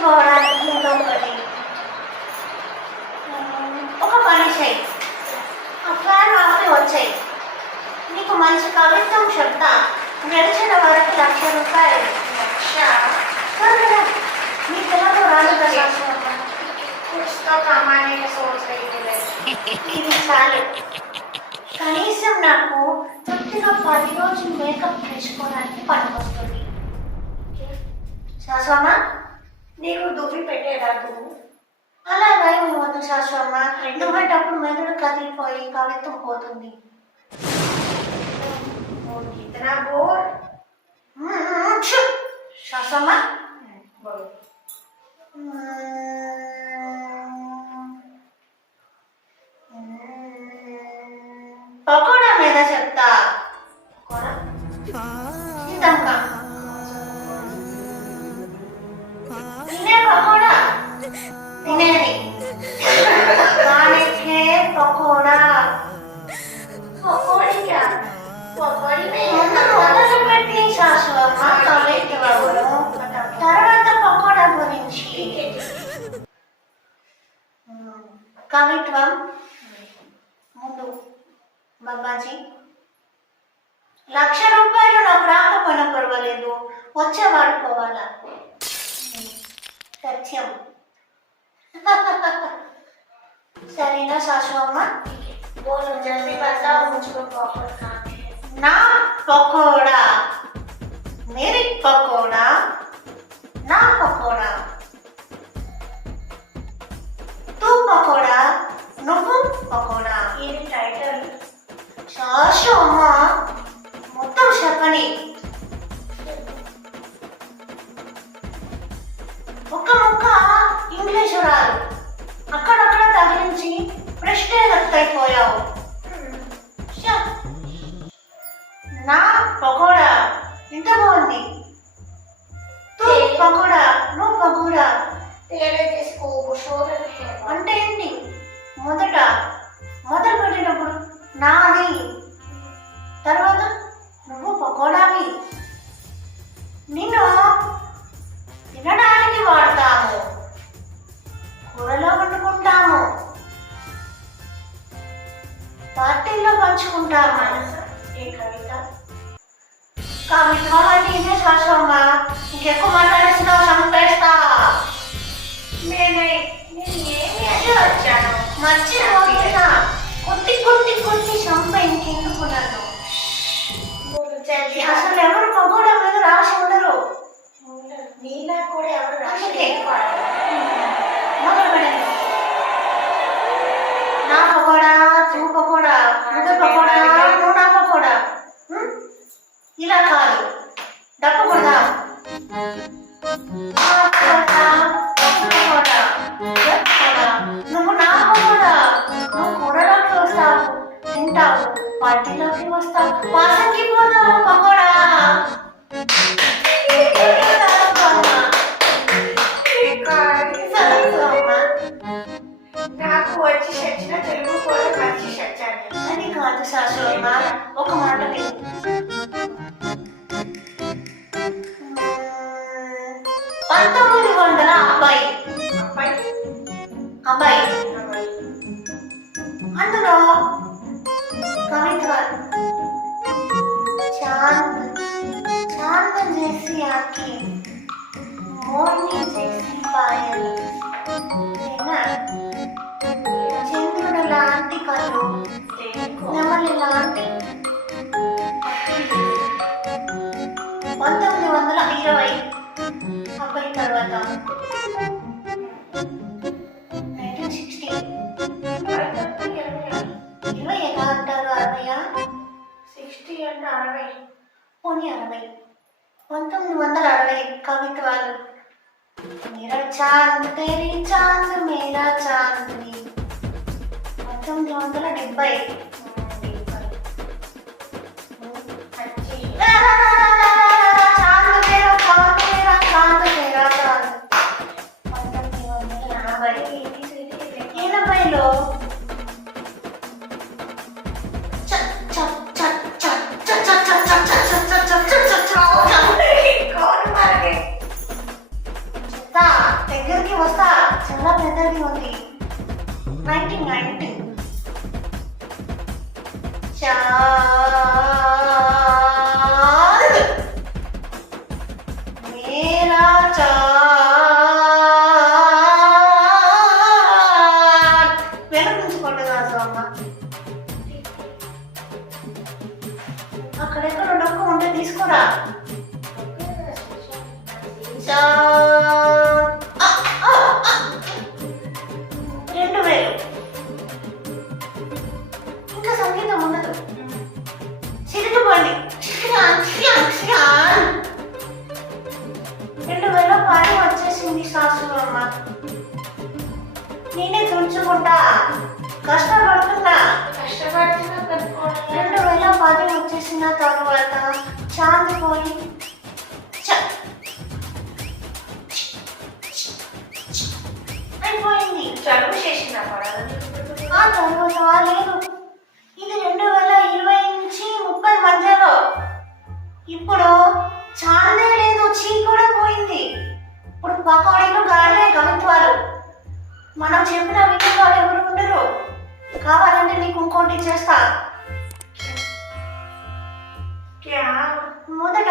మర్చిపోవడానికి ఇంకొకటి ఒక పని చేయి. ఆ ఫ్యాన్ ఆపి వచ్చాయి. నీకు మంచి కవిత్వం చెప్తా. గడిచిన వరకు ₹1,00,000. నీకు ఎలాగో రాదు కదా. ఇది చాలు. కనీసం నాకు తృప్తిగా 10 రోజులు మేకప్ వేసుకోవడానికి పనికొస్తుంది. శాశ్వమ్మ, నీకు దువ్వి పెట్టేదాకు అలా భయం వద్దు శాశ్వమ్మ. నువ్వేటప్పుడు మెదడు కదిలిపోయి కవిత్వం పోతుంది. శాశ్వమ్మ, పకోడా మీద చెప్తా. సీతమ్మ తినే పకోడా తినేది దానికే పకోడా. మొదలు పెట్టి శాశ్వమ్మ తర్వాత పకోడా గురించి. కవిత్వం ముందు బాబాజీ, ₹1,00,000 నాకు రాకపోయినా పర్వాలేదు, వచ్చే వాడుకోవాలా. సత్యం. సరేనా శాశ్వమ్మ? జల్దీ బతా ముझको నా పకోడా, మేరీ పకోడా, నా పకోడా. తూ పకోడా, నువ్వు పకోడా. ఇది టైటిల్. శాశ్వమ్మ మొత్తం చెప్పని. ఒక్క ముక్క ఇంగ్లీషు రాదు, అక్కడక్కడ తగిలించి ప్రెస్టేజ్ అయిపోయావు. నా పకోడా ఇంత బాగుంది. తూ పకోడా, నువ్వు పకోడా. అంటే ఏంటి? మొదలు పెట్టేటప్పుడు నాది, తర్వాత నువ్వు పకోడావి. నిన్ను తినడానికి వాడతాము, కూరలో వండుకుంటాము, పార్టీల్లో పంచుకుంటాము. కవిత్వం అంటే ఇదే శాశ్వమ్మ. ఇంకెక్కువ మాట్లాడేస్తున్నావు చంపేస్తా. మర్చిపోతున్నా. కొట్టి చంప ఇంకెందుకు నన్ను. అసలు ఎవరు పకోడా మీద రాసి ఉండరు. నీలా కూడా ఎవరు రాసి. నా పకోడా, తూ పకోడా, నువ్వు పకోడా, నువ్వు నా పకోడా. ఇలా కాదు, డప్పు కొడదా. నువ్వు నా పకోడా, నువ్వు కూరలోకి వస్తావు, తింటావు, పార్టీలోకి వస్తావు, వాసనకి పోతావు పకోడా. నాకు వచ్చి చచ్చిన తెలుగు కూడా మంచి చచ్చాను అని కాదు శాశ్వమ్మ. ఒక మాట విను. 1900 అబ్బాయి అందులో కవిత్వం चांद जैसी आंखें, मोरनी जैसी पायल, చంద్రుడు లాంటి కళ్ళు, నెమలి లాంటి. 1920 అబ్బాయి తర్వాత 1960 20 ఎలా అంటారు? 60 అంటే 60 పోనీ 60. 1960 కవిత్వాలు. मेरा चांद तेरी चांद मेरा चांदनी. 1970 80లో వెనక నుంచి కొట్టగాదు అమ్మ. అక్కడెక్కడ డొక్క ఉంటే తీసుకురా. చా 2000. ఇంకా సంగీతం ఉండదు. చిరుకుపోండి. 2000 పని వచ్చేసింది సాసు అమ్మ. నేనే తుంచుకుంటా, కష్టపడుతున్నా. 2000 పని వచ్చేసిన తర్వాత చాంది పోయి అయిపోయింది. చదువు చేసిన పడాలి. ఆ తర్వాత లేదు, ఇది 2020 నుంచి 30 మధ్యలో. ఇప్పుడు చాందే లేదు, చీ కూడా పోయింది. ఇప్పుడు పకోడీలు, గారెలే కవిత్వాలు. మనం చెప్పిన వినే వాళ్ళు ఎవరు ఉండరు. కావాలంటే నీకు ఇంకోటి చేస్తా. మొదట